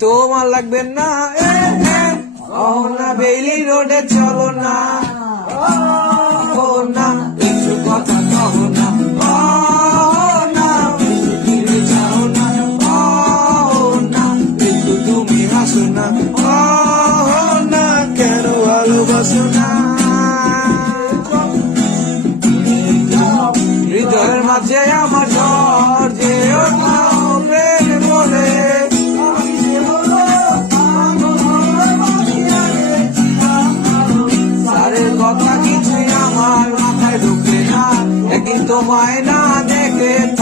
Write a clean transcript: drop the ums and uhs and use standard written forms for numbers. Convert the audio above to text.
তোমার লাগবে না না বেইলি রোডে চলো না না একটু কথা কহো না না ফিরে যাও না না একটু তুমি হাসো না না কেন ভালোবাসো না হৃদয়ের মাঝে আমার ঝড় যে প্রেম বলে সারের কথা কিছুই আমার মাথায় ঢুকলে না একদিন তোমায় না দেখে